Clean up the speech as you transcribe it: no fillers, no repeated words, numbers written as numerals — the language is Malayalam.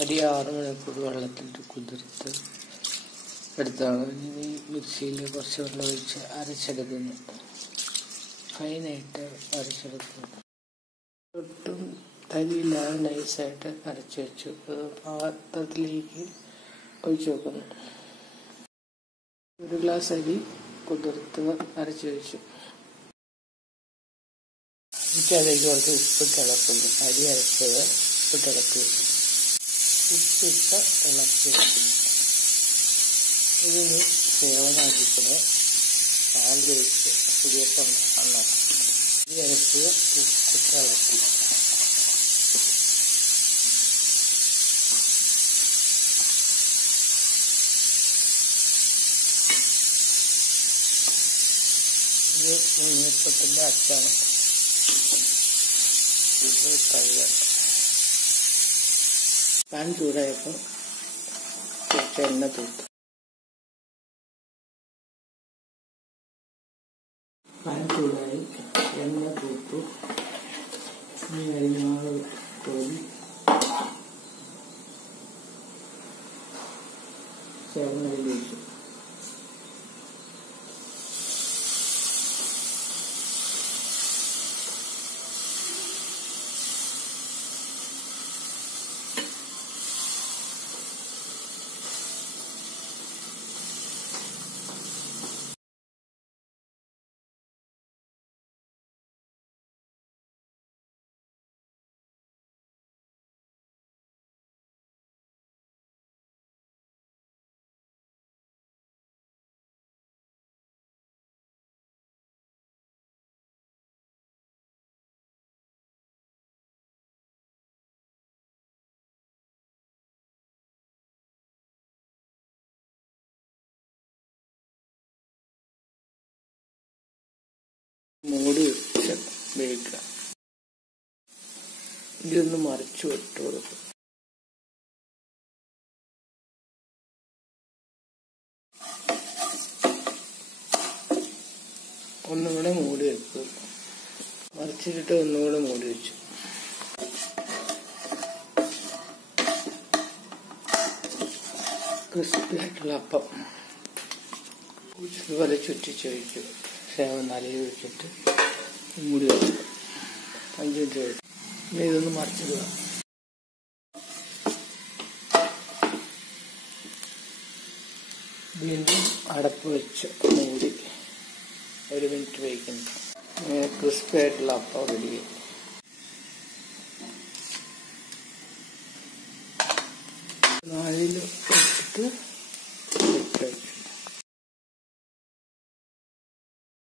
അരി 6 മണിക്കൂർ വെള്ളത്തിലിട്ട് കുതിർത്ത് എടുത്താണ്. ഇനി മിക്സിയിൽ കുറച്ച് വെള്ളം ഒഴിച്ച് അരച്ചെടുക്കുന്നു. ഫൈനായിട്ട് അരച്ചെടുക്കുന്നു. ഒട്ടും തരിയില്ലാതെ നൈസായിട്ട് അരച്ച് വെച്ചു. പാത്രത്തിലേക്ക് ഒഴിച്ച് വെക്കുന്നു. 1 ഗ്ലാസ് അരി കുതിർത്ത് അരച്ച് വെച്ചു. എന്നിട്ട് അതിലേക്ക് കുറച്ച് ഉപ്പിട്ട് ഇളക്കുന്നു. അരി അരച്ചത് ഉപ്പിട്ട് ഇളക്കി വെക്കുന്നു. ഉപ്പിട്ട് ഇളക്കി വെക്കുന്നു. ഇതിന് സേവനാക്കിക്കൂടെ പാൽ വെച്ച് ഇടിയപ്പം ഉണ്ടാക്കാൻ നോക്കാം. അരി അരച്ച് ഉപ്പിട്ട് ഇളക്കി. ഇത് ഉണ്ണിയപ്പത്തിൻ്റെ അച്ചാണ്. ഇത് കഴുകാൻ പാൻ ചൂടായപ്പോൾ കുറച്ച് എണ്ണ തൂത്തു. പാൻ ചൂടായി എണ്ണ തൂത്തു. ഇനി അരിമാവ് കോരി ചേർന്നതിൽ വെച്ചു. മൂടി വെച്ച് വേവിക്കുക. ഇതൊന്ന് മറിച്ചു ഇട്ട് കൊടുക്കും. ഒന്നുകൂടെ മൂടി വെക്കും. മറിച്ചിട്ട് ഒന്നുകൂടെ മൂടി വെച്ചു. ക്രിസ്പി ആയിട്ടുള്ള അപ്പം ഇതുപോലെ ചുറ്റിച്ച് വയ്ക്കും. സേവൻ അലയിൽ വെച്ചിട്ട് മൂടി വെക്കുക. 5 മിനിറ്റ് കഴിഞ്ഞു. ഇനി ഇതൊന്ന് മറിച്ചിടുക. വീണ്ടും അടപ്പ് വെച്ച് മൂടി 1 മിനിറ്റ് വയ്ക്കുന്നു. ക്രിസ്പി ആയിട്ടുള്ള അപ്പം റെഡിയായി. നാളിൽ വെച്ചിട്ട്